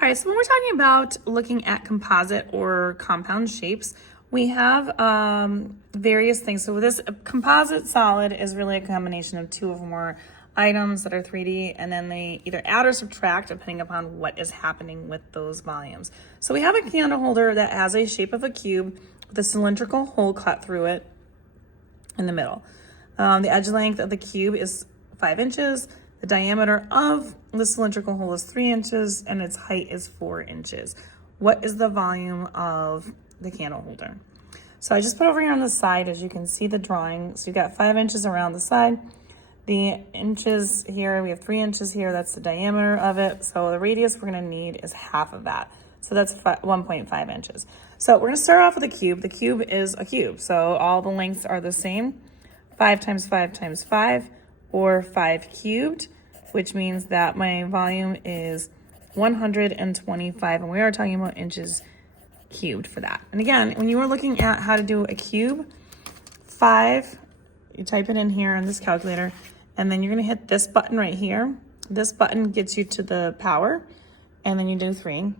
All right, so when we're talking about looking at composite or compound shapes, we have various things. So this composite solid is really a combination of two or more items that are 3D, and then they either add or subtract depending upon what is happening with those volumes. So we have a candle holder that has a shape of a cube with a cylindrical hole cut through it in the middle. The edge length of the cube is 5 inches. The diameter of the cylindrical hole is 3 inches and its height is 4 inches. What is the volume of the candle holder? So I just put over here on the side, as you can see the drawing. So you've got 5 inches around the side. The inches here, we have 3 inches here. That's the diameter of it. So the radius we're gonna need is half of that. So that's 1.5 inches. So we're gonna start off with a cube. The cube is a cube. So all the lengths are the same. 5 times 5 times 5, or 5 cubed, which means that my volume is 125, and we are talking about inches cubed for that. And again, when you are looking at how to do a cube, 5, you type it in here on this calculator, and then you're gonna hit this button right here. This button gets you to the power, and then you do 3, and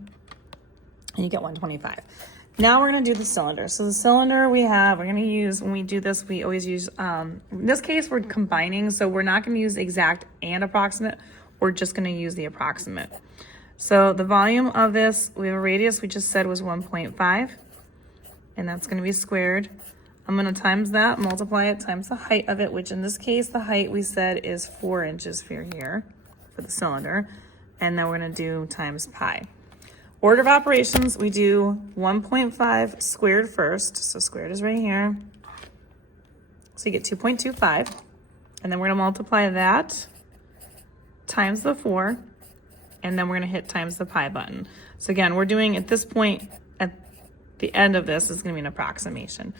you get 125. Now we're gonna do the cylinder. So the cylinder we're gonna use, when we do this, we always use, in this case, we're combining, so we're not gonna use exact and approximate, we're just gonna use the approximate. So the volume of this, we have a radius we just said was 1.5, and that's gonna be squared. I'm gonna times that, multiply it times the height of it, which in this case, the height we said is 4 inches for here, for the cylinder, and then we're gonna do times pi. Order of operations, we do 1.5 squared first. So squared is right here. So you get 2.25. And then we're gonna multiply that times the 4. And then we're gonna hit times the pi button. So again, we're doing at this point, at the end of this is gonna be an approximation.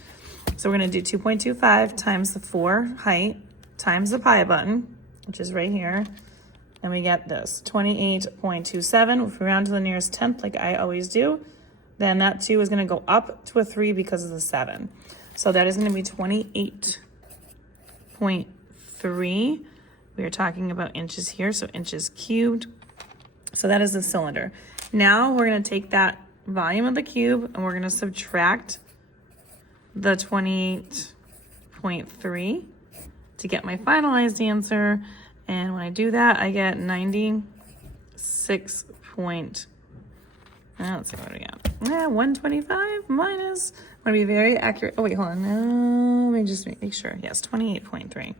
So we're gonna do 2.25 times the 4 height times the pi button, which is right here. And we get this, 28.27. If we round to the nearest tenth, like I always do, then that 2 is gonna go up to a 3 because of the 7. So that is gonna be 28.3. We are talking about inches here, so inches cubed. So that is the cylinder. Now we're gonna take that volume of the cube and we're gonna subtract the 28.3 to get my finalized answer. And when I do that, I get 96 point, let's see what we got. 125 minus, I'm gonna be very accurate. Oh wait, hold on, let me just make sure. Yes, 28.3.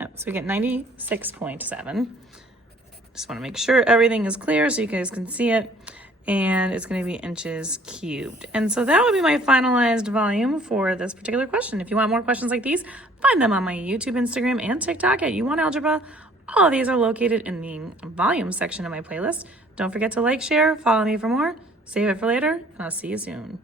Yep, so we get 96.7. Just wanna make sure everything is clear so you guys can see it. And it's gonna be inches cubed. And so that would be my finalized volume for this particular question. If you want more questions like these, find them on my YouTube, Instagram, and TikTok at You Want Algebra. All of these are located in the volume section of my playlist. Don't forget to like, share, follow me for more, save it for later, and I'll see you soon.